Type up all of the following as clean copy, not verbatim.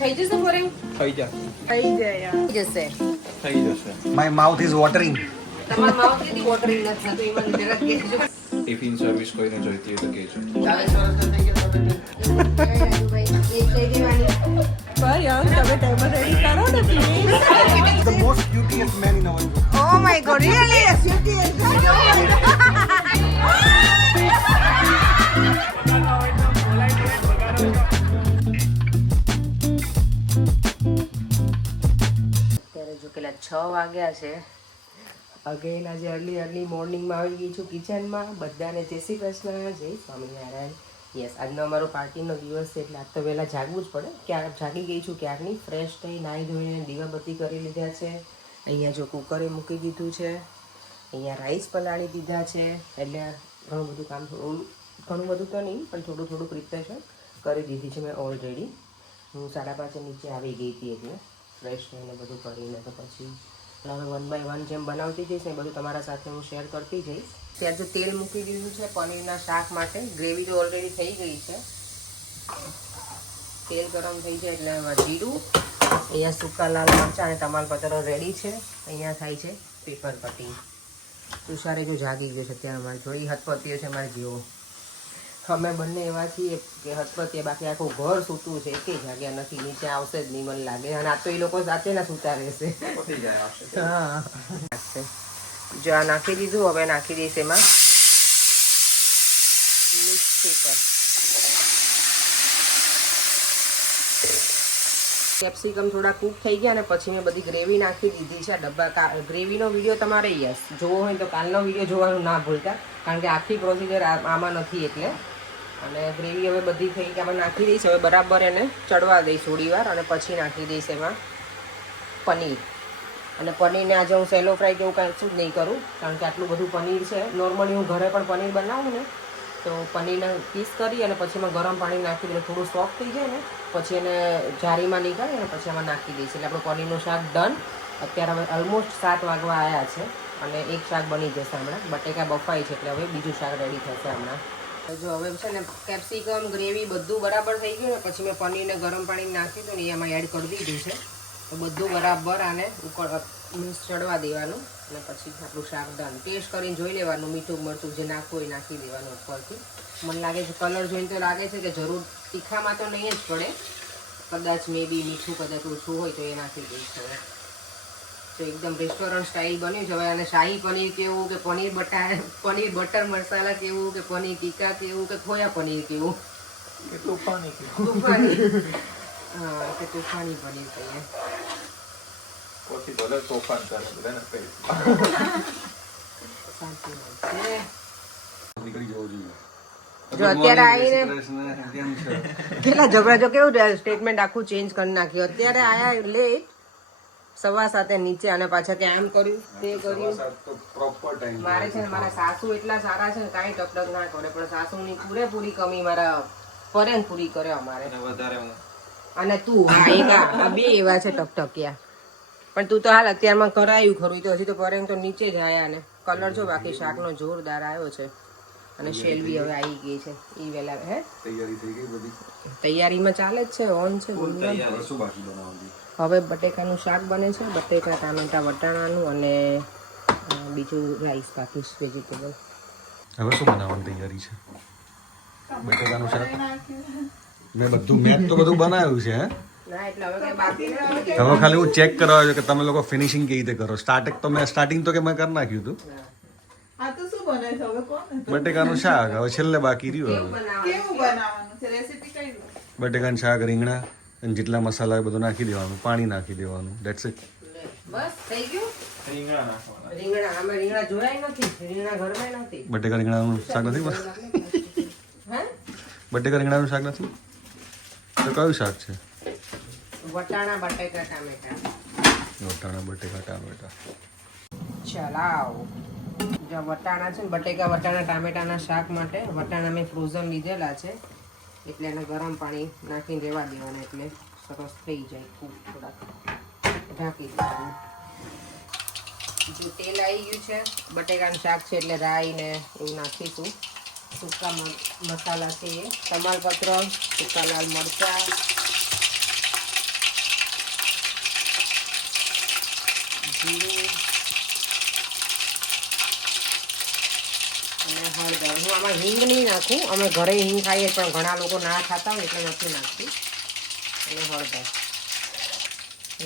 થઈ જશે ફોરેન? થઈ જા થઈ જાય યાર. થઈ જશે. My mouth is watering. તમારા માઉથ થી વોટરિંગ નથી થતું, એમાં જરાક કહેજો. ટિફિન સર્વિસ કોઈને જોઈતી હોય તો કહેજો. ભાઈ યાર તમે ટાઈમ રેડી કરો ને please. The most cutest man in our group. Oh my god, really? અત્યારે જો પેલા 6 વાગ્યા છે. અગેન આજે અર્લી મોર્નિંગમાં આવી ગઈ છું કિચનમાં. બધાને જય શ્રી કૃષ્ણ, જય સ્વામિનારાયણ. યસ, આજનો અમારો પાર્ટીનો દિવસ છે એટલે આજ તો વહેલા જાગવું જ પડે. ક્યાંક જાગી ગઈ છું ક્યારની. ફ્રેશ થઈ નાહી ધોઈને દીવાબત્તી કરી લીધા છે. અહીંયા જો કુકરે મૂકી દીધું છે. અહીંયા રાઈસ પલાળી દીધા છે. એટલે ઘણું બધું કામ, ઘણું બધું તો નહીં પણ થોડું પ્રિપેરેશન કરી દીધી છે મેં ઓલરેડી. હું 5:30 નીચે આવી ગઈ હતી એટલે ફ્રેશ થઈને બધું કરીને તો પછી 1 by 1 જેમ બનાવતી જઈશ ને બધું તમારા સાથે હું શેર કરતી જઈશ. ત્યાં જો તેલ મૂકી દીધું છે પનીરના શાક માટે. ગ્રેવી તો ઓલરેડી થઈ ગઈ છે. તેલ ગરમ થઈ જાય એટલે એમાં જીરું, અહીંયા સૂકા લાલ મરચાં અને તમાલપત્ર રેડી છે. અહીંયા થાય છે પેપર કટિંગ. તુષારે જો જાગી ગયો છે અત્યારે અમારી જોડી. હથપતિયો છે મારે જેવો. અમે બંને એવા છીએ કે હથપતિયા, બાકી આખું ઘર સૂતું છે, એકે જાગ્યા નથી. નીચે આવશે જ નહીં મને લાગે. અને આ તો એ લોકો સાથે ના સૂતા રહેશે. હા, જો આ નાખી દીધું. હવે નાખી દઈશ એમાં મિક્સ પેપર. કેપ્સિકમ થોડા કૂક થઈ ગયા અને પછી મેં બધી ગ્રેવી નાખી દીધી છે. ડબ્બા ગ્રેવીનો વિડીયો તમારે યસ જોવો હોય તો કાલનો વિડીયો જોવાનું ના ભૂલતા, કારણ કે આખી પ્રોસિજર આમાં નથી એટલે. અને ગ્રેવી હવે બધી થઈ કે આમાં નાખી દઈશ. હવે બરાબર એને ચડવા દઈશ થોડી વાર અને પછી નાખી દઈશ એમાં પનીર. અને પનીરને આજે હું સેલો ફ્રાય કે એવું કાંઈ જ નહીં કરું, કારણ કે આટલું બધું પનીર છે. નોર્મલી હું ઘરે પણ પનીર બનાવું ને તો પનીરને પીસ કરી અને પછી એમાં ગરમ પાણી નાખી દઈએ, થોડું સોફ્ટ થઈ જાય ને પછી એને જારીમાં નીકાળી અને પછી આમાં નાખી દઈશ. એટલે આપણું પનીરનું શાક ડન. અત્યારે હવે ઓલમોસ્ટ 7 વાગવા આવ્યા છે અને એક શાક બની જશે હમણાં. બટેકા બફાઈ છે એટલે હવે બીજું શાક રેડી થશે હમણાં. જો હવે છે ને કેપ્સિકમ ગ્રેવી બધું બરાબર થઈ ગયું ને પછી મેં પનીરને ગરમ પાણી નાખી દઉં ને એ એમાં એડ કરી દીધું છે. તો બધું બરાબર આને ચડવા દેવાનું અને પછી આપણું શાક ડન. ટેસ્ટ કરીને જોઈ લેવાનું, મીઠું મરચું જે નાખવું એ નાખી દેવાનું ઉપરથી. મને લાગે છે કલર જોઈને તો લાગે છે કે જરૂર તીખામાં તો નહીં જ પડે, કદાચ મે બી મીઠું કદાચ ઓછું હોય તો એ નાખી દઈશ હવે. તો એકદમ રેસ્ટોરન્ટ સ્ટાઇલ બન્યું છે. હવે અને શાહી પનીર કેવું કે પનીર બટર મસાલા કેવું કે પનીર ટીકા કેવું કે ખોયા પનીર કેવું કે તોફાની હા, કે તોફાની પનીર કહીએ. પછી ભલે તોફાન કરે બધાને કહી સાચી વાત છે. નીકળી જવો જોઈએ. જો અત્યારે આવીને કેટલા ઝઘડા, જો કેવું સ્ટેટમેન્ટ આખું ચેન્જ કરી નાખ્યું. અત્યારે આયા લેટ 7:15 નીચે અને પાછા કે આમ કર્યું તે કર્યું. પ્રોપર ટાઈમ મારે છે ને મારા સાસુ એટલા સારા છે ને કાંઈ ટકટક ના કરે, પણ સાસુની પૂરેપૂરી કમી મારા ફરેન પૂરી કરે અમારે. વધારે હું અને તું આ બે એવા છે ટકટકિયા. પણ તું તો હાલ અત્યારમાં કરાયું ખરું, તો હજી તો પરેંગ તો નીચે જ આયા ને કલર જો બાકી શાકનો જોરદાર આવ્યો છે. અને શેલવી હવે આવી ગઈ છે. ઈ વેલા હે તૈયારી થઈ ગઈ બધી. તૈયારીમાં ચાલે જ છે, ઓન છે. શું બાકી બનાવવાની? હવે બટેકાનું શાક બને છે. બટેકા ટામેટા વટાણાનું અને બીજું રાઈસ બાકી વેજીટેબલ. હવે શું બનાવવાની તૈયારી છે? બટેકાનું શાક મેં તો બધું બનાવ્યું છે. ના એટલે હવે કઈ બાકી નથી. હવે ખાલી હું ચેક કરવા આવ્યો કે તમે લોકો ફિનિશિંગ કેવી રીતે કરો. સ્ટાર્ટિંગ તો કે મેં કરી નાખ્યું હતું. આ તો શું બને છે હવે કોણ? બટેકાનું શાક હવે છેલ્લે બાકી રહ્યું. હવે કેવું બનાવવાનું છે? રેસીપી કઈ દો. બટેકાનું શાક, રીંગણા અને જેટલા મસાલા હોય બધું નાખી દેવાનું, પાણી નાખી દેવાનું. That's it. બસ થઈ ગયું. રીંગણા નાખવાના. રીંગણા અમે રીંગણા જોયા નથી. રીંગણા ઘરમાં નથી. બટેકા રીંગણાનું શાક નથી બસ. હે બટેકા રીંગણાનું શાક નથી તો કયું શાક છે? વટાણા બટેકા ટામેટા. વટાણા બટેકા ટામેટા. ચલાવ. જો વટાણા છે ને વટાણા ટામેટાના શાક માટે વટાણા મેં ફ્રોઝન લીધેલા છે એટલે એને ગરમ પાણી નાખીને રહેવા દેવાના એટલે સરસ થઈ જાય. ખૂબ થોડાક ઢાંકી દેવાનું. જો તેલ આવી ગયું છે. બટેકાનું શાક છે એટલે રાઈ ને એવું નાખીશું. સૂકા મસાલા છે એ તમાલપત્ર, સૂકા લાલ મરચાં, જીરું અને હળદર. હું આમાં હિંગ નહીં નાખું, અમે ઘરે હિંગ ખાઈએ પણ ઘણા લોકો ના ખાતા હોય એટલે નથી નાખતી. અને હળદર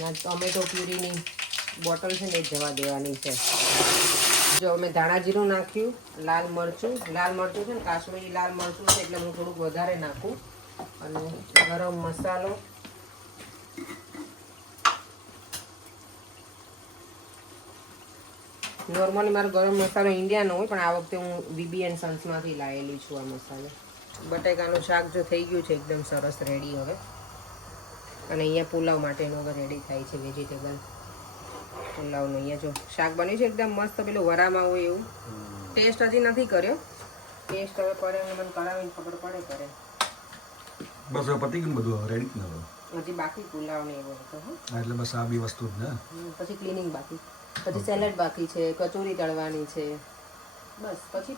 અને ટોમેટો પ્યુરીની બોટલ છે ને એ જવા દેવાની છે. જો અમે ધાણા જીરું નાખ્યું, લાલ મરચું છે ને કાશ્મીરી લાલ મરચું છે એટલે હું થોડુંક વધારે નાખું. અને ગરમ મસાલો, નોર્મલી મારો ગરમ મસાલો ઇન્ડિયાનો હોય પણ આ વખતે હું BB & સન્સમાંથી લાવેલી છું આ મસાલો. બટેકાનું શાક જો થઈ ગયું છે એકદમ સરસ રેડી હવે. અને અહીંયા પુલાવ માટેનું હવે રેડી થાય છે વેજીટેબલ પુલાવનું. અહીંયા જો શાક બન્યું છે એકદમ મસ્ત, પેલું વરામાં હોય એવું. ટેસ્ટ હજી નથી કર્યો, ટેસ્ટ હવે કરે અને મને કરાવીને ખબર પડે કરે. બસ હવે પતી ગયું બધું, રેડી જ ન હજી બાકી પુલાવ ને એવું હતો. એટલે બસ આ બી વસ્તુ જ ને. પછી ક્લિનિંગ બાકી, પછી સેલેડ બાકી છે, કચોરી તળવાની છે, બસ પછી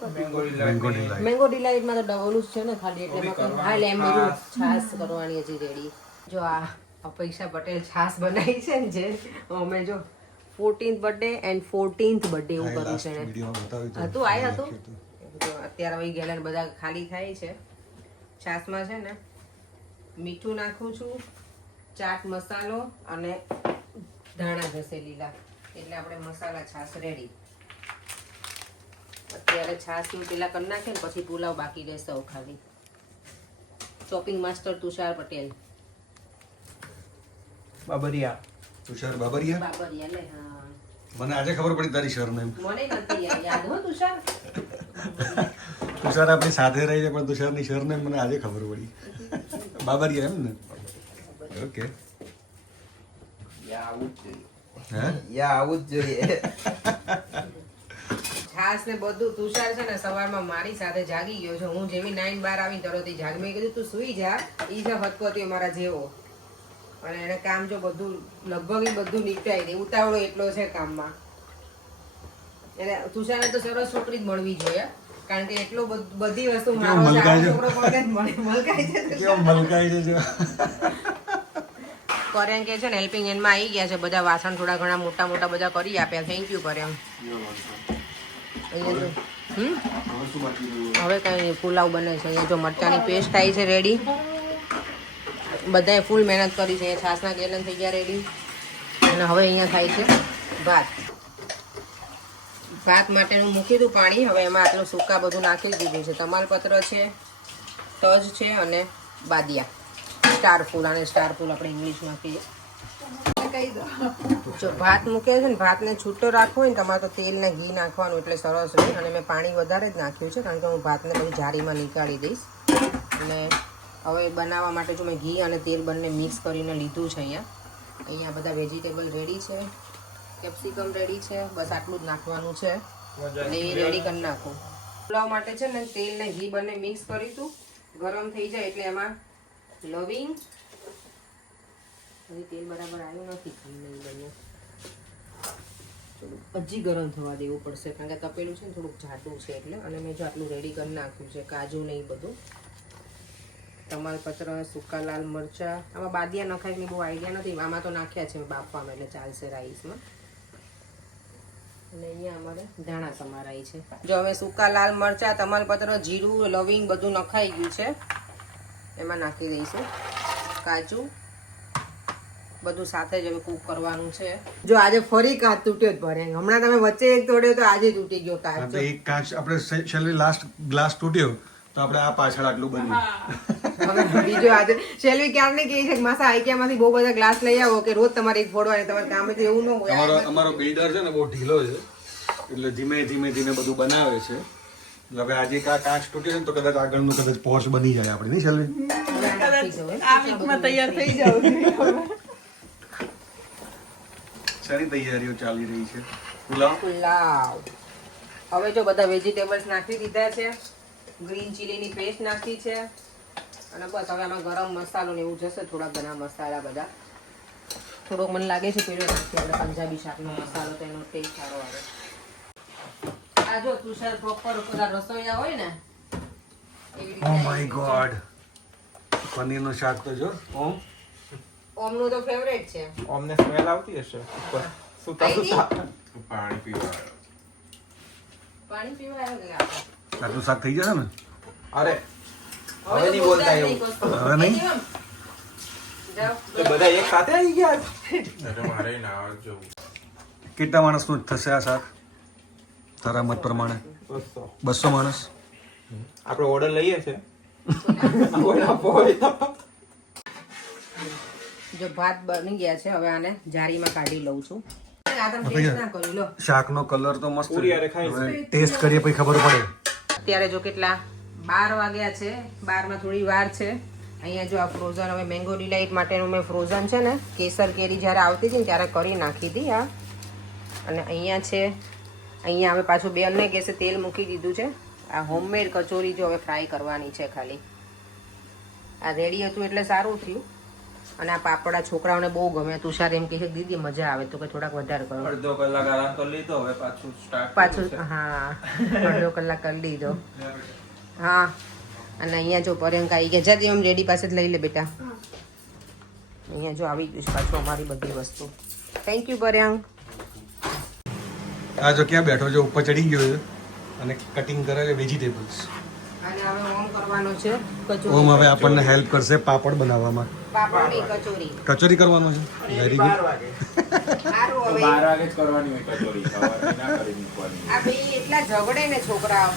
મેંગો ડિલાઇટમાં તો ઓલું જ છે ને ખાલી, એટલે હા એમ બધું છાશ કરવાની હજી રેડી. જો આ અપેક્ષા પટેલ છાશ બનાવી છે ને, જે અમે જો 14th birthday and 14th birthday એવું કર્યું છે ને. હતું આય હતું. જો અત્યારે વહી ગયેલા બધા ખાલી થાય છે. છાશમાં છે ને મીઠું નાખું છું, ચાટ મસાલો અને ધાણા જશે લીલા, એટલે આપણે મસાલા છાશ રેડી. અત્યારે છાશ નું પેલા કરી નાખે ને પછી પુલાવ બાકી રહેશે ખાલી. Chopping master Tushar Patel. બાબરિયા. તુષાર બાબરિયા. બાબરિયા લે. હા મને આજે ખબર પડી તારી સરનેમ. મને નથી યાદ હો તુષાર. તુષાર આપણી સાથે રહી છે પણ તુષારની સરનેમ મને આજે ખબર પડી. બાબરિયા એમ ને? ઓકે. આવું જ હે? આવું જ જોઈએ. છાસ ને બધું તુષાર છે ને સવારમાં મારી સાથે જાગી ગયો છે. હું જેવી 9-12 આવી તરત જાગી. મેં કીધું તું સુઈ જા, ઈ છે હતપતિયો મારા જેવો. અને એને કામ જો બધું લગભગ બધું નીપટાઈ દે, ઉતાવળો એટલો છે કામમાં. એટલે તુષારને તો સરસ છોકરી જ મળવી જોઈએ, કારણ કે એટલો બધી વસ્તુ મારો છોકરો કોને મલકાય છે. કેવો મલકાય છે જો. કર્યા કે છે ને હેલ્પિંગ હેન્ડમાં આવી ગયા છે બધા. વાસણ થોડા ઘણા મોટા મોટા બધા કરી આપ્યા. થેન્ક યુ કર્યા. હવે કઈ પુલાવ બને છે. અહીંયા જો મરચાની પેસ્ટ થાય છે રેડી. બધાએ ફૂલ મહેનત કરી છે. છાસના ગેલન થઈ ગયા રેડી. અને હવે અહીંયા થાય છે ભાત. ભાત માટેનું મૂકી દઉં પાણી. હવે એમાં આટલું સૂકા બધું નાખી દીધું છે. તમાલપત્ર છે, તજ છે અને બાદિયા, સ્ટાર ફૂલ. અને સ્ટાર ફૂલ આપણે ઇંગ્લિશમાં કહીએ. જો ભાત મૂકે છે ને, ભાતને છૂટો રાખવો હોય ને તમારે તો તેલ ને ઘી નાખવાનું એટલે સરસ રહે. અને મેં પાણી વધારે જ નાખ્યું છે કારણ કે હું ભાતને બધી જારીમાં નીકાળી દઈશ. અને હવે બનાવવા માટે જો મેં ઘી અને તેલ બંને મિક્સ કરીને લીધું છે. અહીંયા બધા વેજીટેબલ રેડી છે, કેપ્સિકમ રેડી છે, બસ આટલું જ નાખવાનું છે એટલે એ રેડી કરી નાખું. પુલાવ માટે છે ને તેલ ને ઘી બંને મિક્સ કરીશું. ગરમ થઈ જાય એટલે એમાં લવિંગ, હજી તેલ બરાબર આવ્યું નથી, ઘી નહીં બન્યું, હજી ગરમ થવા દેવું પડશે કારણ કે તપેલું છે ને થોડુંક જાડું છે એટલે. અને મેં જો આટલું રેડી કરી નાખ્યું છે, કાજુ ને એ બધું, તમાલપત્ર, સૂકા લાલ મરચા. આમાં બાદિયા નખાય ની બહુ આઈડિયા નથી, આમાં તો નાખ્યા છે બાફવામાં એટલે ચાલશે રાઈસમાં. અને અહીંયા અમારે ધાણા સમારાય છે. જો હવે સૂકા લાલ મરચા, તમાલપત્ર, જીરું, લવિંગ બધું નખાઈ ગયું છે. એમાં નાખી દઈશું કાજુ, બધું સાથે જ હવે કૂક કરવાનું છે. જો આજે ફરી કાચ તૂટ્યો જ ભરે. હમણાં તમે વચ્ચે એક તોડ્યો તો આજે તૂટી ગયો કાચ. એક કાચ આપણે છેલ્લે લાસ્ટ ગ્લાસ તૂટ્યો તો આપણે આ પાછળ આટલું બન્યું. હવે બીજો આજે શેલ્વી ક્યારને કહે છે કે માસા આઈક્યામાંથી બહુ બધા ગ્લાસ લઈ આવો કે રોજ તમારે એક ફોડવાની. તમારે કામ તો એવું ન હોય. અમારો બિલ્ડર છે ને બહુ ઢીલો છે એટલે ધીમે ધીમે બધું બનાવે છે. એટલે હવે આજે કાચ તૂટ્યો છે ને તો કદાચ આગળનું કદાચ પોર્ચ બની જાય આપણે, નહીં શેલ્વી? આ વીકમાં તૈયાર થઈ જાવ. સારી તૈયારીઓ ચાલી રહી છે. પુલાવ હવે જો બધા વેજીટેબલ્સ નાખી દીધા છે, ગ્રીન ચીલીની પેસ્ટ નાખી છે અને બસ હવે આમાં ગરમ મસાલો ને એવું જશે. થોડા ઘણા મસાલા બધા થોડોક મને લાગે છે પેલો નાખીએ આપણે પંજાબી શાકનો મસાલો, તો એનો ટેસ્ટ સારો આવે. આ જો તુષાર પ્રોપર બધા રસોઈયા હોય ને એવી રીતે. ઓ માય ગોડ, પનીરનું શાક તો જો. ઓમનું તો ફેવરેટ છે. અમને સ્મેલ આવતી હશે ઉપર. સુતા આઈ સુતા પાણી પીવા આવ્યો. પાણી પીવા આવ્યો કે આપણે? આટલું શાક થઈ જશે ને? અરે હવે નહીં તો બોલતા બોલતા જ એવું. નહીં કશું. હવે નહીં? કેમ? જાઓ. તો બધા એક સાથે આવી ગયા અરે મારે નાવા જવું. કેટલા માણસનું થશે આ શાક તારા મત પ્રમાણે? 200 માણસ. આપણે ઓર્ડર લઈએ છે કોઈ ના હોય તો. જો ભાત બની ગયા છે હવે આને જારીમાં કાઢી લઉં છું આ તમે ટેસ્ટ ના કરી લો શાકનો કલર તો મસ્ત પૂરી હારે ખાઈશું. હવે ટેસ્ટ કરીએ પછી ખબર પડે. અત્યારે જો કેટલા 12 વાગ્યા છે 12 માં થોડી વાર છે અહીંયા જો આ ફ્રોઝન હવે મેંગો ડિલાઇટ માટેનું મેં ફ્રોઝન છે ને કેસર કેરી જ્યારે આવતી હતી ને ત્યારે કરી નાખી હતી આ અને અહીંયા છે અહીંયા હવે પાછું બેનને કેસે તેલ મૂકી દીધું છે આ હોમમેડ કચોરી જો હવે ફ્રાય કરવાની છે ખાલી આ રેડી હતું એટલે સારું થયું અને આ પાપડા છોકરાઓને બહુ ગમે તુષાર એમ કહે છે દીદી મજા આવે તો કે થોડાક વધારે કરો અડધો કલાક આરામ કરી લીધો હવે પાછું સ્ટાર્ટ પાછું હા અડધો કલાક કરી લીધો હા અને અહીંયા જો પર્યંક આવી ગયા જતી એમ રેડી પાસે જ લઈ લે બેટા અહીંયા જો આવી ગયું છે પાછું અમારી બધી વસ્તુ થેન્ક યુ પર્યંક આ જો ક્યાં બેઠો છે ઉપર ચડી ગયો છે અને કટિંગ કરે છે વેજીટેબલ્સ. અને હવે ઓમ કરવાનો છે કચોરી ઓમ હવે આપણને હેલ્પ કરશે પાપડ બનાવવામાં. પાપડની કચોરી કચોરી કરવાનો છે વેરી ગુડ. સારું હવે 12 વાગે જ કરવાની હોય કચોરી સવારે ના કરી મૂકવાની. આ બે એટલા ઝઘડે ને છોકરાઓ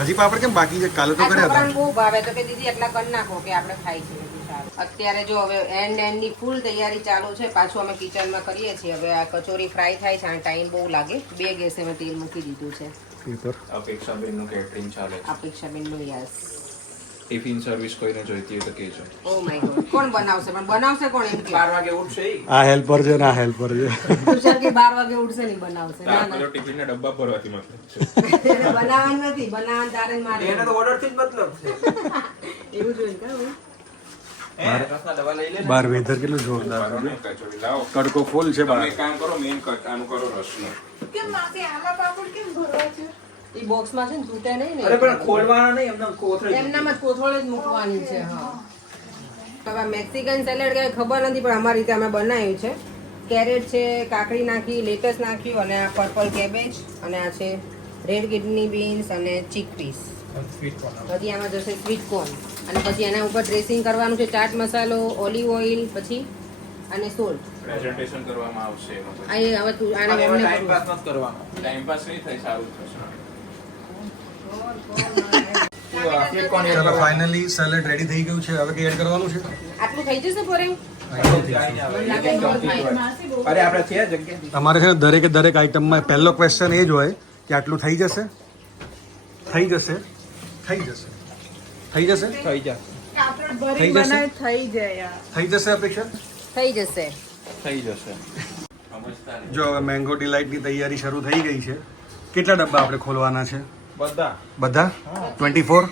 હજી પાપડ કેમ બાકી છે? કાલે તો આ કર્યા છોકરાને હતા. બહુ ભાવે તો કે દીદી એટલા કરી નાખો કે આપણે ખાઈ છીએ બધું સારું અત્યારે જો હવે એન્ડની ફૂલ તૈયારી ચાલુ છે પાછું અમે કિચનમાં કરીએ છીએ હવે આ કચોરી ફ્રાય થાય છે અને ટાઈમ બહુ લાગે 2 ગેસે મેં તેલ મૂકી દીધું છે પેપર. અપેક્ષાબેનનું કેટરિંગ ચાલે છે. અપેક્ષાબેનનું યસ ટિફિન સર્વિસ કોઈને જોઈતી હોય તો કહેજો. ઓ માય ગોડ કોણ બનાવશે પણ બનાવશે કોણ એમ કે 12 વાગે ઉઠશે ઈ. આ હેલ્પર છે ને આ હેલ્પર છે. તુષાર કે 12 વાગે ઉઠશે નહીં બનાવશે ના આપણે ના તો ટિફિનના ડબ્બા ભરવાથી મતલબ છે. એને બનાવવાનું નથી બનાવવાનું તારે જ મારે એને તો ઓર્ડર થી જ મતલબ છે. એવું જોઈએ ને કાં? રસના ડબ્બા લઈ લે ને. બાર વેધર કેટલું જોરદાર છે. બારનો કચોરી લાવો. તડકો ફૂલ છે તમે બહાર. એક કામ કરો મેન કટ આનું કરો રસનું. કેમ માસી આમાં પાપડ કેમ ભરવા છે? ઈ બોક્સમાં છે ને તૂટે નહીં ને અરે પણ ખોલવાના નહીં એમને કોથળી એમનામાં જ કોથળે જ મૂકવાની છે હા હવે મેક્સિકન સેલેડ કઈ ખબર નથી પણ અમારી રીતે અમે બનાવ્યું છે કેરેટ છે કાકડી નાખી લેટસ નાખ્યું અને આ પર્પલ કેબેજ અને આ છે રેડ કિડની બીન્સ અને ચીકપીસ સ્વીટ કોર્ન. પછી આમાં જશે સ્વીટ કોર્ન અને પછી એના ઉપર ડ્રેસિંગ કરવાનું છે ચાટ મસાલો ઓલિવ ઓઇલ પછી અને સોલ્ટ પ્રેઝન્ટેશન કરવામાં આવશે એનો પછી. આ હવે તું આને પણ એમાં એમને ટાઈમ કરવું. પાસ નથી કરવાનો. ટાઈમ પાસ નહીં થાય સારું થશે. સ્વીટ કોર્ન ચલો ફાઇનલી સેલેડ રેડી થઈ ગયું છે. હવે કઈ એડ કરવાનું છે? આટલું થઈ જશે પોરે અરે આપણે છે જગ્યા. તમારે છે ને દરેકે દરેક આઈટમમાં પહેલો ક્વેશ્ચન એ જ હોય કે આટલું થઈ જશે થઈ જશે થઈ જશે થઈ જશે થઈ જા. કાપડ થઈ ભરી જશે? બનાવે થઈ જાય યાર. થઈ જશે અપેક્ષા? થઈ જશે થઈ જશે. સમજતા નહીં. જો હવે મેંગો ડિલાઇટની તૈયારી શરૂ થઈ ગઈ છે. કેટલા ડબ્બા આપણે ખોલવાના છે? બધા બધા 24?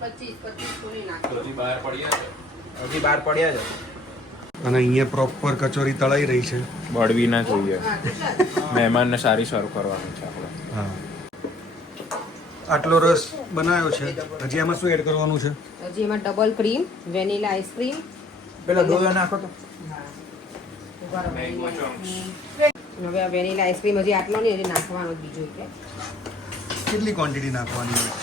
25 ખોલી નાખો હજી બહાર પડ્યા છે. હજી બહાર પડ્યા છે. અને અહીંયા પ્રોપર કચોરી તળાઈ રહી છે. બળવી ના જોઈએ. હા તુષાર મહેમાનને સારી સર્વ કરવાનું છે આપણે. હા આટલો રસ બનાવ્યો છે. હજી આમાં શું એડ કરવાનું છે? હજી એમાં ડબલ ક્રીમ વેનીલા આઈસ્ક્રીમ પેલા દોયો નાખો તો. હવે આ વેનીલા આઈસ્ક્રીમ હજી આટલો નહીં હજી નાખવાનો જ બીજો કે કેટલી ક્વોન્ટિટી નાખવાની હોય?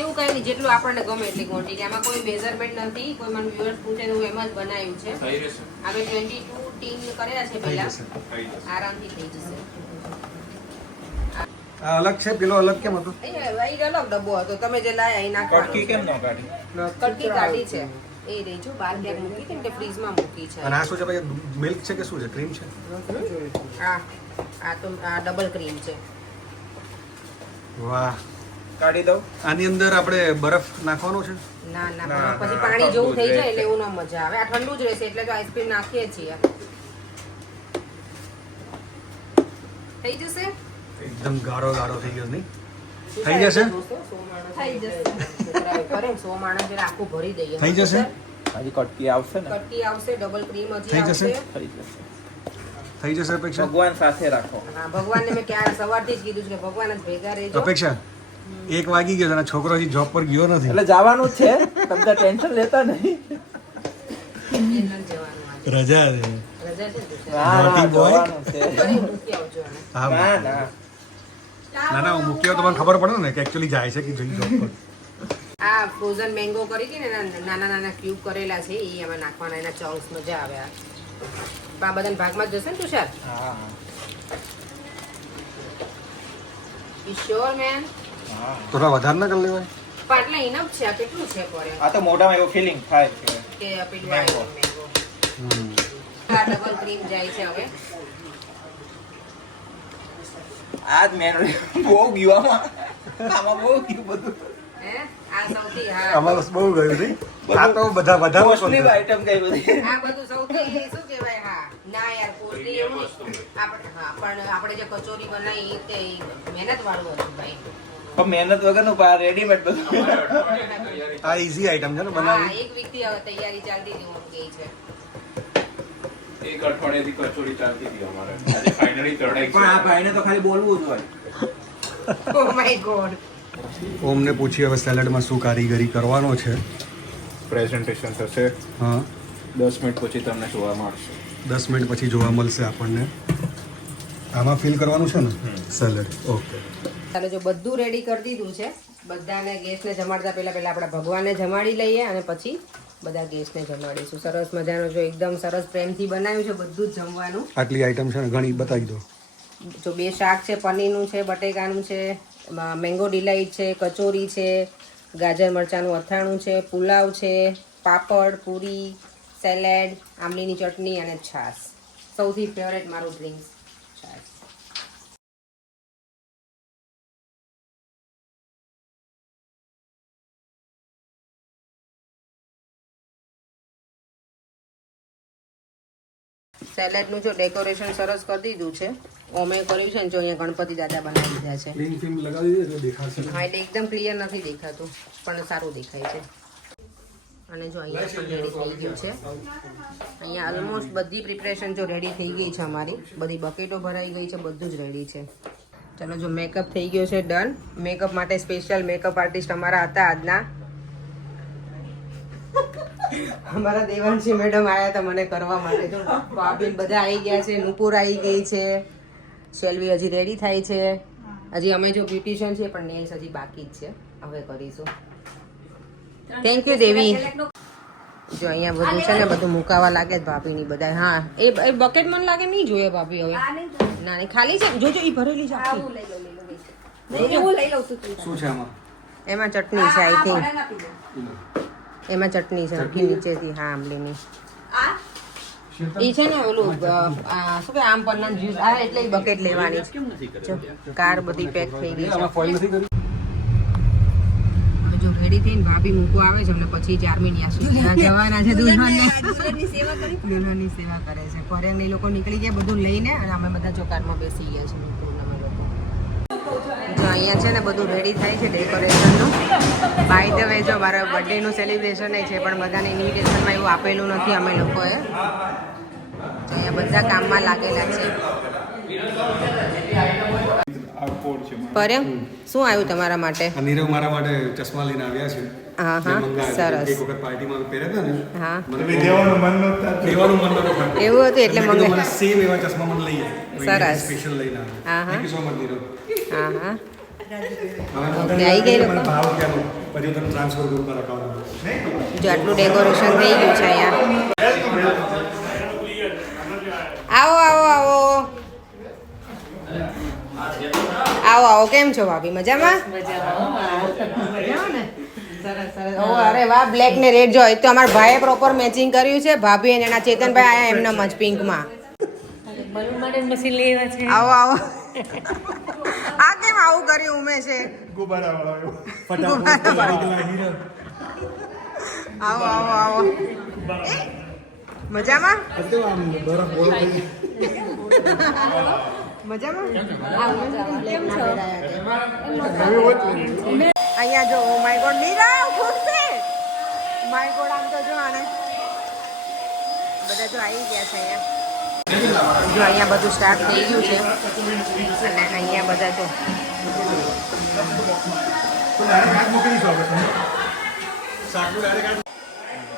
એવું કઈ નહીં જેટલું આપણને ગમે એટલી ક્વોન્ટિટી આમાં કોઈ મેઝરમેન્ટ નથી કોઈ મને વ્યુઅર્સ પૂછે તો હું એમ જ બનાવ્યું છે થઈ રહેશે. અમે 22 ટીન કર્યા છે થઈ પહેલા જશે. થઈ જશે. આરામથી થઈ જશે આ અલગ છે પેલો અલગ કેમ હતો? અહીં અલગ ડબ્બો હતો તમે જે લાયા અહીં કટકી કેમ નાખવાનું ન કાઢી? કટકી કાઢી છે એ રહી જો બાર ક્યાંક મૂકી હતી ને તે ફ્રીજમાં મૂકી છે અને આ શું છે ભાઈ? મિલ્ક છે કે શું છે? ક્રીમ છે? આ તો આ ડબલ ક્રીમ છે વાહ. કાઢી દઉં. આની અંદર આપણે બરફ નાખવાનો છે? ના ના ના, પણ પછી ના, પાણી જેવું થઈ આટલું જ જાય એટલે રહેશે. એવું ન મજા આવે આ ઠંડુ જ રહેશે એટલે તો આઈસ્ક્રીમ નાખીએ છીએ થઈ જશે એકદમ ગાঢ়ો ગાঢ়ો થઈ ગયો નહીં? થઈ જશે? થઈ જશે. કરે 100 માણસ એટલે આખું ભરી દઈએ થઈ જશે? હજી કટકી આવશે ને. કટકી આવશે ડબલ ક્રીમ હજી થઈ જશે? આવશે થઈ જશે. થઈ જશે અપેક્ષા? ભગવાન સાથે રાખો. હા ભગવાનને મેં ક્યારે સવારથી જ કીધું છે કે ભગવાન જ ભેગા રહેજો અપેક્ષા 1 વાગી ગયો અને છોકરો હજી જોબ પર ગયો નથી. એટલે જવાનું જ છે. તમે ટેન્શન લેતા નહીં. એ નથી જવાનું આજે. રજા છે. રજા મજા છે ને તુષાર? Naughty boy. ઘરે મૂકી આવજો આને. હા ના ના ના ના હું મૂક્યો તો મને ખબર પડે ને કે એકચ્યુઅલી જાય છે કે જઈ જોબ પર. આ ફ્રોઝન મેંગો કરી હતી ને એના નાના નાના ક્યુબ કરેલા છે એ એમાં નાખવાના એના ચંક્સ મજા આવે આ બધા ભાગમાં જ જશે ને તુષાર હા યુ શ્યોર મેન થોડા વધારે ના કરી લેવાય. પણ એટલે ઇનફ છે આ કેટલું છે પર આ તો મોઢામાં એવો ફિલિંગ થાય છે કે પેલું આવ્યું મેંગો આ ડબલ ક્રીમ જાય છે હવે આજ મેન બહુ ગયું આમાં બહુ ગયું બધું હે આ સૌથી હા અમારે બહુ ગયું નહીં. આ તો બધા વધારે કોસ્ટલી આઈટમ કઈ બધી આ બધું સૌથી શું કહેવાય હા ના યાર કોસ્ટલી એવું નહીં. આપણે હા પણ આપણે જે કચોરી બનાવી તે મહેનત વાળું હતું ભાઈ પણ મહેનત વગરનું રેડીમેડ બધું આ ઈઝી આઈટમ છે ને હા બનાવી. એક વીકથી હવે તૈયારી ચાલતી હતી હું કહે છે એક અઠવાડિયાથી કચોરી ચાલતી હતી અમારે આજે ફાઇનલી ચડાઈ પણ આ ભાઈને તો ખાલી બોલવું જ હોય ઓ માય ગોડ ઓમને પૂછી હવે સેલેડમાં શું કારીગરી કરવાનો છે. પ્રેઝન્ટેશન થશે હા 10 મિનિટ પછી તમને જોવા મળશે 10 મિનિટ પછી જોવા મળશે આપણને. આમાં ફિલ કરવાનું છે ને સેલેડ. ઓકે ચાલો જો બધું રેડી કરી દીધું છે બધાને ગેસને જમાડતા પહેલા આપણે ભગવાનને જમાડી લઈએ અને પછી બધા ગેસને જમાડીશું. સરસ મજાનું જો એકદમ સરસ પ્રેમથી બનાવ્યું છે બધું જ જમવાનું. આટલી આઈટમ છે ને ઘણી બતાવી દો. જો 2 શાક છે પનીરનું છે બટેકાનું છે મેંગો ડિલાઈટ છે કચોરી છે ગાજર મરચાંનું અથાણું છે પુલાવ છે પાપડ પૂરી સેલેડ આમલીની ચટણી અને છાશ. સૌથી ફેવરેટ મારું ડ્રિંક્સ છાશ. સેલેડનું જો ડેકોરેશન સરસ કરી દીધું છે ઓમે કર્યું છે ને જો અહીંયા ગણપતિ દાદા બનાવી દીધા છે. ક્લીન ફિલ્મ લગાવી દે એટલે દેખાશે. હા એટલે એકદમ ક્લિયર નથી દેખાતું પણ સારું દેખાય છે. અને જો અહીંયા પણ રેડી થઈ ગયું છે. અહીંયા ઓલમોસ્ટ બધી પ્રિપરેશન જો રેડી થઈ ગઈ છે અમારી બધી બકેટો ભરાઈ ગઈ છે બધું જ રેડી છે. ચાલો જો મેકઅપ થઈ ગયો છે ડન. મેકઅપ માટે સ્પેશિયલ મેકઅપ આર્ટિસ્ટ અમારા હતા આજના અમારા દેવાંશી મેડમ આવ્યા હતા મને કરવા માટે. જો ભાભી બધા આવી ગયા છે નુપુર આવી ગઈ છે શેલ્વી હજી રેડી થાય છે. હજી અમે જો બ્યુટિશિયન છે પણ નેલ્સ હજી બાકી જ છે હવે કરીશું. થેન્ક યુ દેવી. જો અહીંયા બધું છે ને બધું મુકાવા લાગે જ ભાભીની બધા. હા એ બકેટ મને લાગે નહીં જોઈએ ભાભી હવે. ના નહીં ખાલી છે જોજો એ ભરેલી છે આખી. શું છે આમાં? એમાં ચટણી છે આઈ થિંક એમાં ચટણી છે આખી નીચેથી. હા આંબલીની ઈ છે ને ઓલું શું કે આમ પન્ના જ્યુસ આ એટલે ઈ બકેટ લેવાની છે. જો કાર બધી પેક થઈ ગઈ છે. ફોઇલ નથી કરી. જો રેડી થઈને ભાભી મૂકવા આવે છે અને પછી 4 મિનિટ જવાના છે દુલ્હનની સેવા કરે છે. ફોરેન એ લોકો નીકળી ગયા બધું લઈને અને અમે બધા જો કારમાં બેસી ગયા છીએ અમે લોકો. જો અહીંયા છે ને બધું રેડી થાય છે ડેકોરેશનનું. બાય ધ વે જો મારા બર્થડેનું સેલિબ્રેશન છે પણ બધાને ઇન્વિટેશનમાં એવું આપેલું નથી અમે લોકોએ. અહીંયા બધા કામમાં લાગેલા છે. પર્યમ શું આવ્યું તમારા માટે? નીરવ મારા માટે ચશ્મા લઈને આવ્યા છે. હા હા સરસ. એક વખત પાર્ટીમાં પહેર્યા હતા ને હા મને લેવાનું મન નહોતું એવું હતું એટલે મને સેમ એવા ચશ્મા મને લઈ સરસ. સ્પેશિયલ લઈને હા, હા. Thank you so much Nirav. હા હા હવે આવી ગઈ મને લોકો? ભાવ ક્યાંનો પછી હું તને ટ્રાન્સફર કરું મારા અકાઉન્ટમાં. જો આટલું ડેકોરેશન થઈ ગયું છે અહીંયા. આવો આવો આવો આવો આવો કેમ છો ભાભી મજામાં? મજામાં ને? સરસ સરસ. ઓ અરે વાહ બ્લેક ને રેડ જો એ તો અમારા ભાઈએ પ્રોપર મેચિંગ કર્યું છે. ભાભી અને એના ચેતનભાઈ આયા એમના મજ પિંકમાં. આવો આવો આ કેમ આવું કર્યું ઉમેશે? આવો આવો આવો મજામાં? મજામાં? અહીંયા જો માય ગોડ નીરવ ખુશ છે. માય ગોડ આમ તો જો આને બધા જો આવી ગયા છે અહીંયા. જો અહીંયા બધું સ્ટાર્ટ થઈ ગયું છે અને અહીંયા બધા જો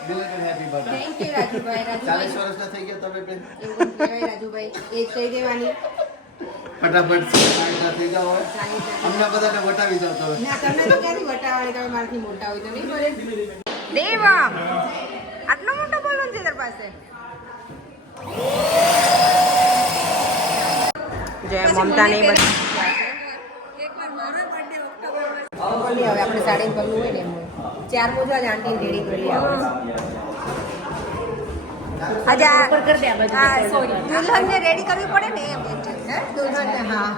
belated happy birthday. Thank you Rajubhai. 40 વર્ષના થઈ ગયા તમે બેન. એવું કહેવાય રાજુભાઈ. એ જ કહી દેવાની. ફટાફટ 60 થઈ જાઓ હવે. અમને બધાને વટાવી જાવ તો હવે. ના તમને તો ક્યાંથી વટાવવાની, તમે મારાથી મોટા હોય તો નહીં બોલે. દેવા આટલો મોટો બોલન છે તાર પાસે. જય મમતા નહીં બધી હવે આપણે સાડી પગલું હોય ને એમ 4 મોજા જ આંટીને રેડી કરી આવે. દુલ્હનને રેડી કરવી પડે ને એમ. દુલ્હનને હા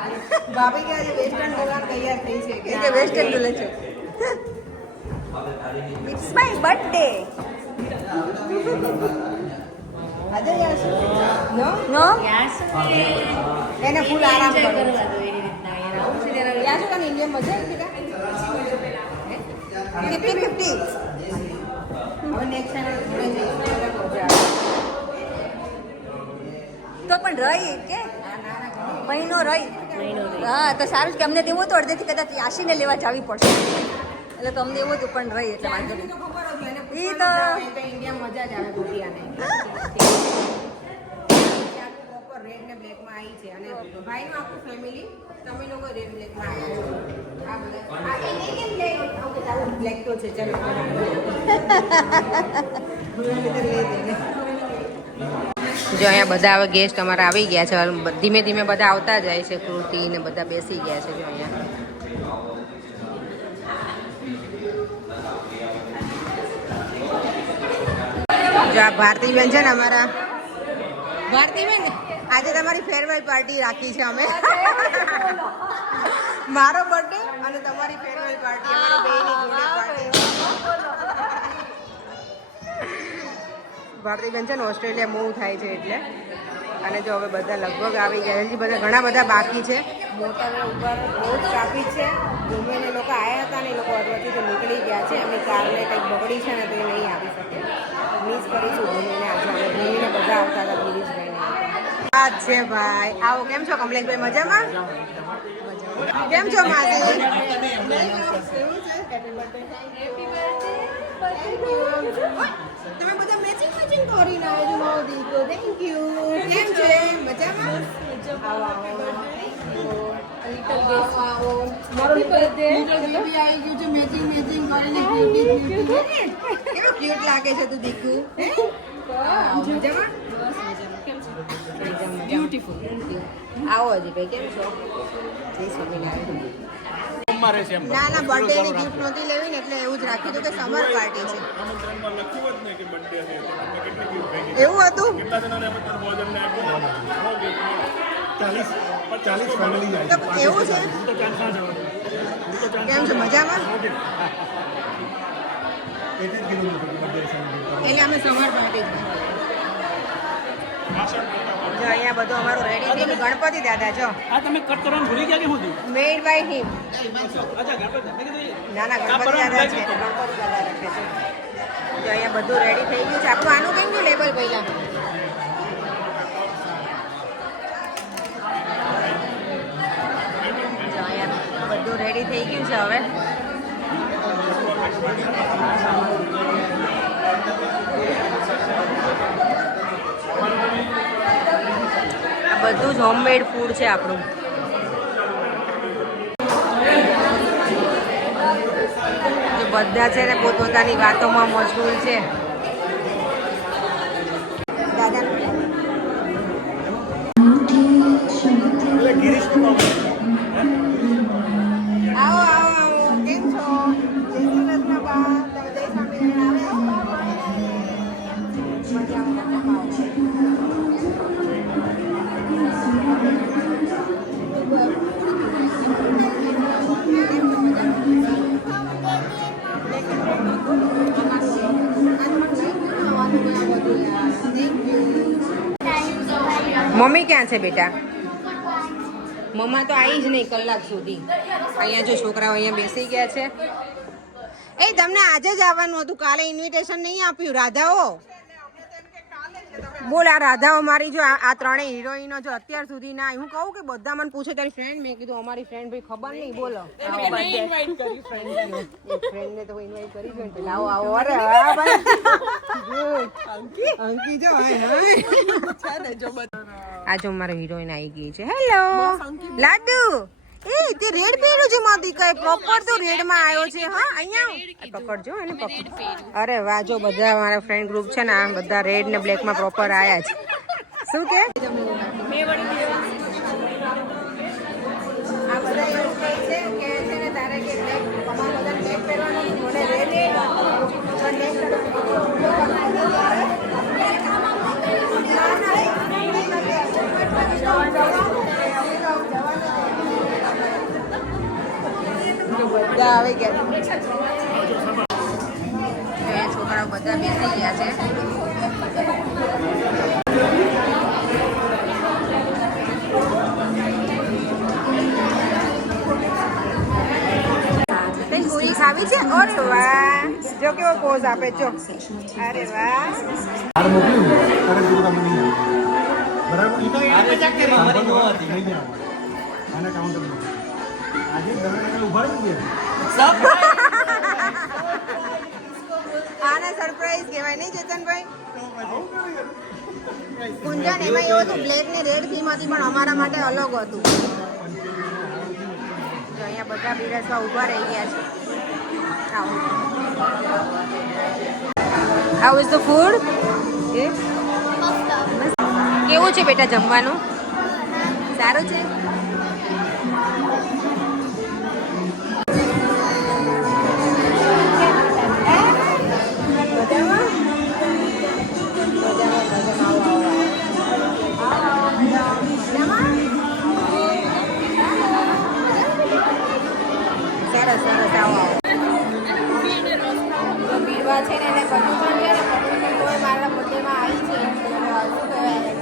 ભાભી કે આજે વેસ્ટર્ન દુલ્હન તૈયાર થઈ છે કે વેસ્ટર્ન દુલ્હન છે. It's my birthday. આજે યાસુ નો એને ફૂલ આરામ કરો. યાસુ તને ઇન્ડિયન મજા આવી બેટા? 50-50 હવે નેક્સ્ટ તો પણ રહી કે મહિનો રહી. હા તો સારું કે અમને તેવું તો અડધેથી કદાચ આશીને લેવા જવી પડશે એટલે તો અમને એવું હતું પણ રહી એટલે વાંધો નહીં. ઈ તો ઇન્ડિયા મજા જ આવે ભૂતિયાને. પ્રોપર રેડ ને બ્લેક માં આવી છે અને ભાઈનું આખું ફેમિલી તમે લોકો રેડ બ્લેક માં આવ્યા. આ બધા આ કેમ લે ઓકે તારું બ્લેક તો છે ચાલો. જો અહીંયા બધા હવે ગેસ્ટ અમારા આવી ગયા છે. ધીમે ધીમે બધા આવતા જાય છે. કૃતિ ને બધા બેસી ગયા છે. જો અહીંયા જો આ ભારતીબેન છે ને અમારા ભારતીબેન આજે તમારી ફેરવેલ પાર્ટી રાખી છે અમે. મારો બર્થડે અને તમારી ફેરવેલ પાર્ટી અમારી બેયની જોડે પાર્ટી. ભારતીબેન છે ને ઓસ્ટ્રેલિયા મૂવ થાય છે એટલે. અને જો હવે બધા લગભગ આવી ગયા. હજી બધા ઘણા બધા બાકી છે. મોટર ઉપર બહુ જ ટ્રાફિક છે. ભૂમિને લોકો આવ્યા હતા ને એ લોકો અડવાથી તો નીકળી ગયા છે. એમની કારને કંઈક બગડી છે ને તો એ નહીં આવી શકે. મિસ કરીશું ભૂમિને આજે. અમે ભૂમિને બધા આવતા હતા ગિરીશભાઈને. આ છે ભાઈ. આવો કેમ છો કમલેશભાઈ? મજામાં? કેમ છો માસી? તમે બધા મેચિંગ મેચિંગ કરીને આવ્યો દીકો. Thank you. કેમ છે? મજામાં? આવો આવો. લિટલ ગેસ આવો. Happy birthday. લિટલ બેબી આવી ગયું છે મેચિંગ મેચિંગ કરીને. કેવો ક્યુટ લાગે છે તું દીકુ. મજામાં? બ્યુટીફુલ. આવો હજી ભાઈ. કેમ છો? જય સ્વામિનારાયણ. ના ના બર્થડે ની ગિફ્ટ નહોતી લેવી ને એટલે એવું જ રાખ્યું હતું કે સમર પાર્ટી છે. એવું હતું? તો એવું છે? કેમ છે? મજામાં? એટલે અમે સમર પાર્ટી છે. જો અહીંયા બધું અમારું રેડી થઈ ગયું. ગણપતિ દાદા જો આ તમે કટ કરવાનું ભૂલી ગયા કે હું મેડ બાય હિમ. અચ્છા ગણપતિ ના ના ગણપતિ દાદા છે. ગણપતિ દાદા રાખે છે. જો અહીંયા બધું રેડી થઈ ગયું છે. આપણું આનું કઈ ગયું લેબલ પહેલા? જો અહીંયા બધું રેડી થઈ ગયું છે હવે. બધું જ હોમમેડ ફૂડ છે આપણું. બધા છે ને પોતપોતાની વાતોમાં મશગુલ છે. દાદા આવો આવો આવો. કેમ છો? જય શ્રી કૃષ્ણ બા. તમે જય સ્વામિનારાયણ. મમ્મી ક્યાં છે બેટા? મમ્મા તો આવી જ નહીં કલાક સુધી. અહીંયા જો છોકરાઓ અહીંયા બેસી ગયા છે. એ તમને આજે જ આવવાનું હતું, કાલે ઇન્વિટેશન નહીં આપ્યું રાધાઓ. બોલ આ રાધાઓ મારી જો આ ત્રણેય હિરોઈનો જો અત્યાર સુધી ના હું કહું કે બધા મને પૂછે તારી ફ્રેન્ડ મેં કીધું અમારી ફ્રેન્ડ ભાઈ ખબર નહીં બોલો ફ્રેન્ડ ને તો ઇન્વાઇટ કરી જો ને લાવો આવો અરે વાહ ભાઈ અંકી જો આ જો મારો હિરોઈન આવી ગઈ છે હેલો લાડુ એ તે રેડ પહેર્યો છે મોદી કઈ પ્રોપર તો રેડ માં આવ્યો છે હા અહીંયા પકડજો એને પકડ અરે વાહ જો બધા મારા ફ્રેન્ડ ગ્રુપ છે ને આ બધા રેડ ને બ્લેક માં પ્રોપર આયા છે શું કે આ બધા એવું કહે છે કે છે ને તારે કે બ્લેક અમાર બધા બ્લેક પહેરવાનો મને રેડ બધા આવી ગયા છોકરાઓ બધા બેસી ગયા છે પૂરી ખાવી છે અરે વાહ જો કેવો પોઝ આપે જો અરે વાહ આને સરપ્રાઈઝ કહેવાય નહીં ચેતનભાઈ કુંજન એમાં એવું હતું બ્લેક ને રેડ થીમ હતી પણ અમારા માટે અલગ હતું જો અહીંયા બધા પીરસવા ઊભા રહી ગયા છે હાઉ ઇઝ ધ ફૂડ કેવું છે બેટા જમવાનું સારું છે સરસ સરસ આવો બીરવા છે ને એને બધું પણ છે ને બધું કોઈ મારા બર્થડેમાં આવી છે શું કહેવાય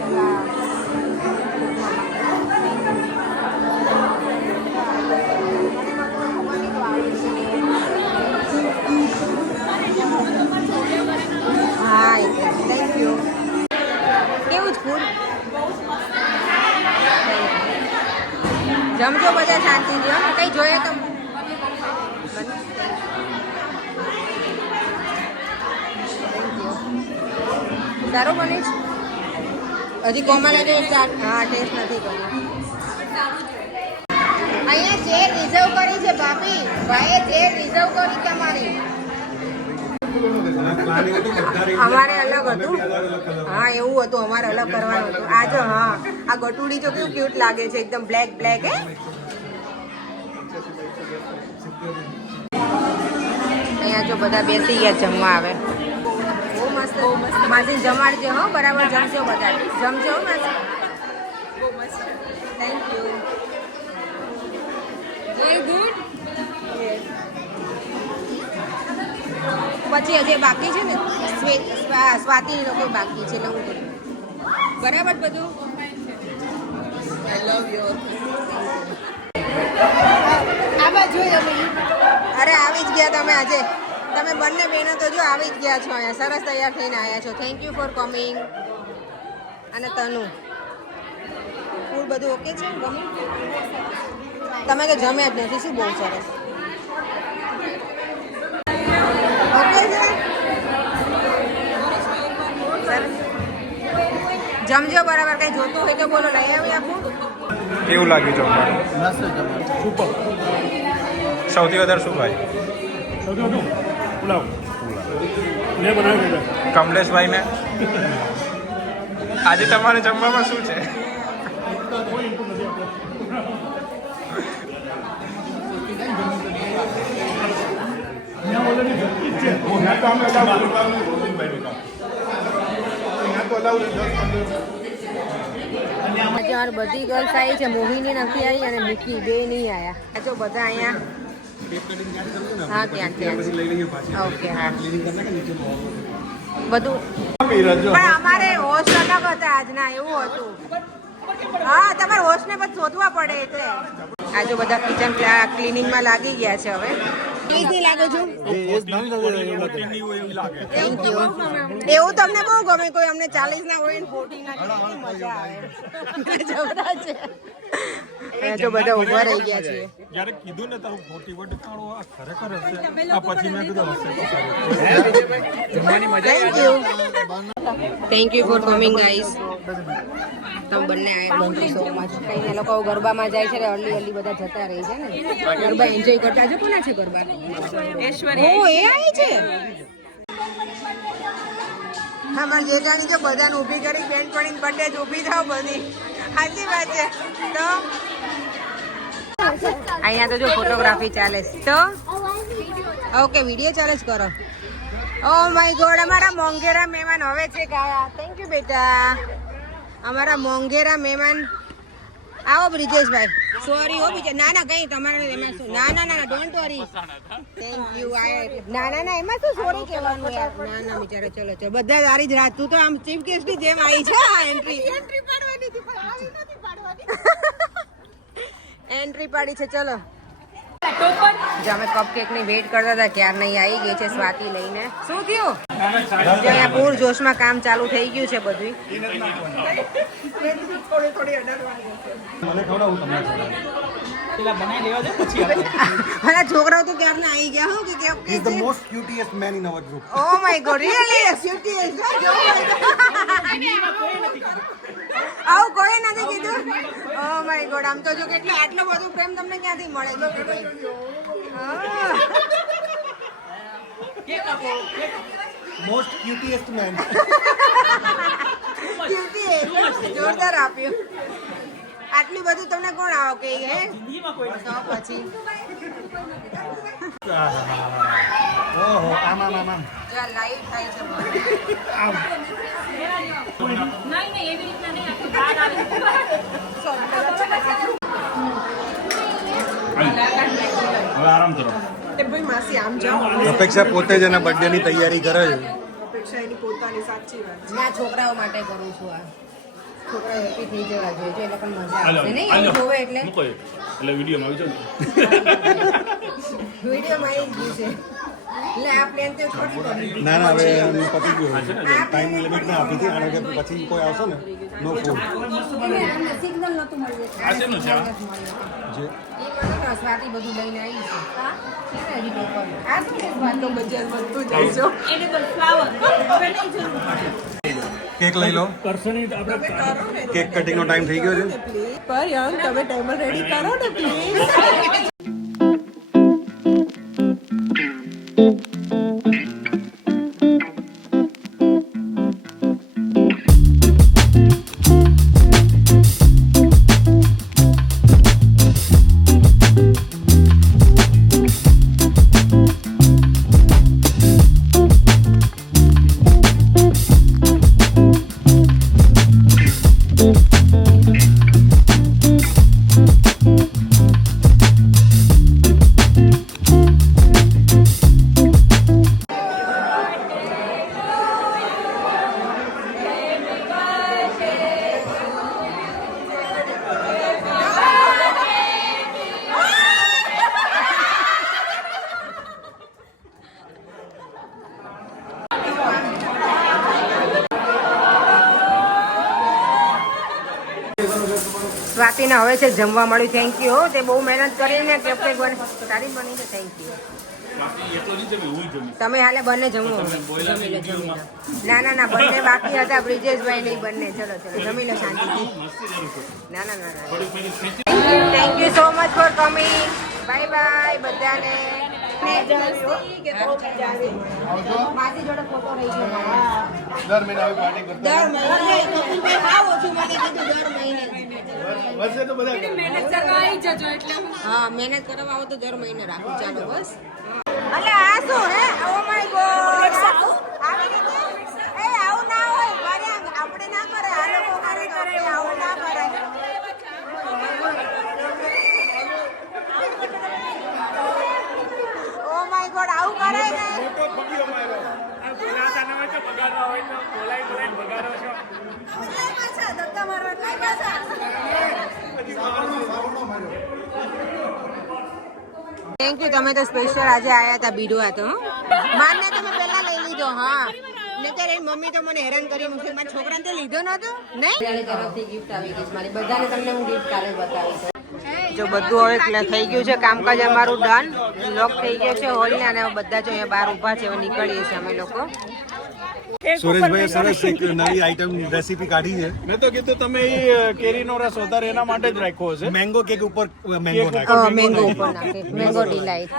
હા થેન્ક યુ કેવું જ ફૂડ જમજો બધા શાંતિથી હો કઈ જોઈએ તો સારું બને છે હજી કોમલે હા ટેસ્ટ નથી કર્યો અહીંયા ચેર રિઝર્વ કરી છે ભાભી ભાઈએ ચેર રિઝર્વ કરી તમારી અમારે અલગ હતું હા એવું હતું અમારે અલગ કરવાનું હતું આ જો હા આ ગટુડી જો કેવું ક્યુટ લાગે છે એકદમ બ્લેક બ્લેક હે અહીંયા જો બધા બેસી ગયા જમવા આવે બહુ મસ્ત માસી જમાડજો હો બરાબર જમજો બધા જમજો હો માસી બહુ મસ્ત થેન્ક યુ વેરી ગુડ પછી હજી બાકી છે ને સ્વાતિની લોકો બાકી છે એટલે હું કરું બરાબર બધું આઈ લવ યુ આમાં જોઈ અરે આવી જ ગયા તમે આજે તમે બંને બહેનો તો જો આવી જ ગયા છો અહીંયા સરસ તૈયાર થઈને આવ્યા છો થેન્ક યુ ફોર કમિંગ અને તનુ ફૂડ બધું ઓકે છે ગમે તમે કે જમ્યા જ નથી શું બહુ સરસ ઓકે છે જમજો બરાબર કઈ જોતું હોય તો બોલો લઈ આવી આપું કેવું લાગ્યું જમવાનું સુપર સૌથી વધારે શું ભાઈ પુલાવ મેં બનાવી દીધા કમલેશભાઈ ને આજે તમારે જમવામાં શું છે કોઈ ઇનપુટ નથી આજે અમારી બધી ગર્લ્સ આવી છે મોહિની નથી આવી અને મિકી બે નહીં આવ્યા જો બધા અહીંયા હા ત્યાં ઓકે હા બધું પણ અમારે હોસ્ટ અલગ હતા આજના એવું હતું હા તમારે હોસ્ટને પછી શોધવા પડે એટલે આજે બધા કિચન ક્લિનિંગમાં લાગી ગયા છે હવે કેવી લાગુ છું એવી લાગે થેન્ક યુ એવું તમને બહુ ગમે કોઈ અમને 40 ના હોય ને 40 ના કેટલી મજા આવે જબરા છે એ જો બધા ઉભા રહી ગયા છે જ્યારે કીધું ને તારું 40 વટ કાળો આ ખરેખર હશે આ પછી મેં કીધું હશે thank you for coming guys તમે બંને આયા થેન્ક યુ સો મચ કઈ લોકો ગરબામાં જાય છે અર્લી અર્લી બધા જતા રહી છે ને ગરબા એન્જોય કરતા છે કોના છે ગરબા ઓ એ આવી છે અમાર જેઠાણી કે બધાને ઊભી કરી બેન પડીને બર્થડે જ ઊભી થાવ બધી સાચી વાત છે તો અહીંયા તો જો ફોટોગ્રાફી ચાલે છે તો ઓકે વિડીયો ચાલે જ કરો ઓ માય ગોડ અમારા મોંઘેરા મહેમાન હવે છે ગાયા થેન્ક યુ બેટા અમારા મોંઘેરા મહેમાન આવો બ્રિજેશભાઈ સોરી હો બીજા ના ના કઈ તમારે એમાં શું ના ના ના ડોન્ટ વરી થેન્ક યુ ના ના ના એમાં શું સોરી કહેવાનું યાર ના ના બિચારા ચલો ચલો બધા સારી જ રાત તું તો આમ ચીફ ગેસ્ટ ની જેમ આવી છે એન્ટ્રી પાડવાની હતી પણ આવી નથી પાડવાની એન્ટ્રી પાડી છે ચલો જો અમે કપકેક ની વેઇટ કરતા હતા ક્યાર નહીં આવી ગઈ છે સ્વાતિ લઈને શું થયું જો અહીંયા પૂર જોશમાં કામ ચાલુ થઈ ગયું છે બધું મને ખવડાવું તમને અરે છોકરાઓ તો ક્યારના આવી ગયા હો કે કેમ He is the most cutest man in our group. Oh my god really cutest આવું કોઈ નથી કીધું ઓ માય ગોડ આમ તો જો કેટલો આટલો બધો પ્રેમ તમને ક્યાંથી મળે Most cutest man. જોરદાર આપ્યું આટલું બધું તમને કોણ આવો કે હે તો પછી ઓહો આમ આમ આમ આમ. જો લાઈવ થાય છે હવે આરામ કરો એ ભાઈ માસી આમ જાઓ અપેક્ષા પોતે જ એના બર્થડે ની તૈયારી કરે છે અપેક્ષા એની પોતાની સાચી વાત ના છોકરાઓ માટે કરું છું આ છોકરા હેપી થઈ જવા જોઈએ જો એ લોકોને મજા આવશે નહીં એવું જોવે એટલે મૂકો એ. એટલે વિડીયોમાં આવી જાવ વિડીયોમાં આવી ગયું છે એટલે આ પ્લેન તો થોડી કરી ના ના હવે પતી ગયું ટાઈમ લિમિટ ના આપી હતી અને કે પછી કોઈ આવશે ને નો ફૂડ સિગ્નલ નહોતું મળ્યું આ શેનું છે આ? જે એ મને તો સ્વાતિ બધું લઈને આવી છે હા છે ને હજી પેપર આ શું છે સ્વાતિ બજાર બધું જઈશો કેક લઈ લો કરશો નહીં તો આપણે કેક કટિંગ નો ટાઈમ થઈ ગયો છે પર યંગ તમે ટાઈમર રેડી કરો ને પ્લીઝ સ્વાતિને હવે છે જમવા મળ્યું થેન્ક યુ તે બહુ મહેનત કરીને કેક સારી બની છે થેન્ક યુ એટલું નહીં જમી હું જમી તમે હાલે બંને જમો જમી લો જમી લો ના ના ના બંને બાકી હતા બ્રિજેશભાઈ નહીં બંને ચલો ચલો જમી લો શાંતિથી ના ના ના ના thank you so much for coming bye bye બધાને માસી જોડે ફોટો રહી ગયો દર મહિને આવી પાર્ટી કરતા દર મહિને કપિલભાઈ હાવ ઓછું મને કીધું દર મહિને વર્ષે તો બધા હા મહેનત કરવા આવો તો દર મહિને રાખું ચાલો બસ અલે આ શું હે ઓ માય ગોડ આવી રીતે એ આવું ના હોય ઘરે આપણે ના કરે આ લોકો કરે તો આપણે આવું ના કરાય ઓ માય ગોડ આવું કરાય ને પાછા ધક્કા મારવા કાઈ પાછા થેન્ક યુ, તમે તો સ્પેશિયલ આજે આયા હતા બીડવા તો માનને તમે પહેલા લઈ લીધો. હા નહીતર એની મમ્મી તો મને હેરાન કરી મૂકશે. મારા છોકરાને તો લીધો નતો નહીં. તરફથી ગિફ્ટ આવી ગઈ છે મારી. બધાને તમને હું ગિફ્ટ કાલે બતાવીશ. જો બધું હવે થઈ ગયું છે, કામકાજ અમારું ડન, લોક થઈ ગયો છે હોલ ને, અને બધા જો અહીંયા બહાર ઊભા છે. હવે નીકળીએ છીએ અમે લોકો. સુરેશભાઈ સરસ એક નવી આઈટમ રેસીપી કાઢી છે. મેં તો કીધું તમે એ કેરીનો રસ વધારે એના માટે જ રાખ્યો છે. મેંગો કેક ઉપર મેંગો નાખે. મેંગો ઉપર નાખે, મેંગો ડિલાઇટ.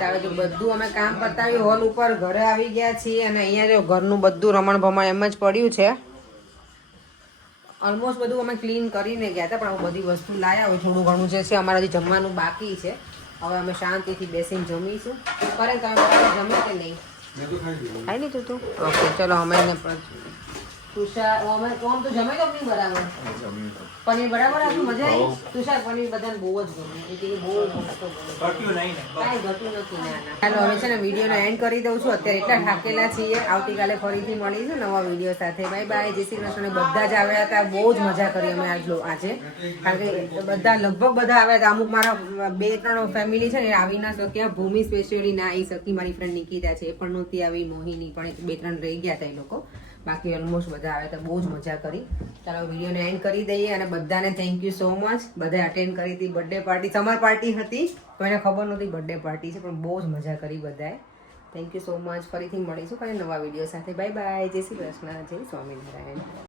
હવે જો બધું અમે કામ પતાવ્યું, હોલ ઉપર ઘરે આવી ગયા છીએ, અને અહીંયા જો ઘરનું બધું રમણ ભમણ એમ જ પડ્યું છે. ઓલમોસ્ટ બધું અમે ક્લીન કરીને ગયા હતા, પણ અમે બધી વસ્તુ લાયા હોય. થોડું ઘણું જે છે અમારા હજી જમવાનું બાકી છે. હવે અમે શાંતિથી બેસીને જમીશું. કરે તમે બરાબર જમે કે નહીં? ખાઈ લીધું તું? ઓકે ચલો અમે એને તુષાર અમે કોણ તું જમે તો નહીં બરાબર? પનીર બરાબર હતું? મજા આવી? તુષાર પનીર બધાને બહુ જ ગમ્યું. એ કે બહુ મસ્ત કાંઈ ઘટ્યું નથી. ના ચાલો હવે છે ને વિડીયોનો એન્ડ કરી દઉં છું. અત્યારે એટલા થાકેલા છીએ. આવતીકાલે ફરીથી મળીશું નવા વિડીયો સાથે. બાય બાય, જય શ્રી કૃષ્ણ. બધા જ આવ્યા હતા, બહુ જ મજા કરી અમે આજે. કારણ કે બધા લગભગ બધા આવ્યા હતા. અમુક મારા 2-3 ફેમિલી છે ને આવી ના શક્યા. ભૂમિ સ્પેશિયલી ના આવી શકી. મારી ફ્રેન્ડ નિકિતા છે એ પણ નહોતી આવી. મોહિની પણ 2-3 રહી ગયા હતા એ લોકો. બાકી ઓલમોસ્ટ બધા આવ્યા હતા. બહુ જ મજા કરી. ચાલો વિડીયોને એન્ડ કરી દઈએ, અને બધાને થેન્ક યુ સો મચ. બધાએ અટેન્ડ કરી હતી બર્થડે પાર્ટી. સમર પાર્ટી હતી, કોઈને ખબર નહોતી બર્થડે પાર્ટી છે, પણ બહુ જ મજા કરી બધાએ. Thank you so much. ફરીથી મળીશું કઈ નવા વિડીયો સાથે. બાય બાય, જય શ્રી કૃષ્ણ, જય સ્વામિનારાયણ.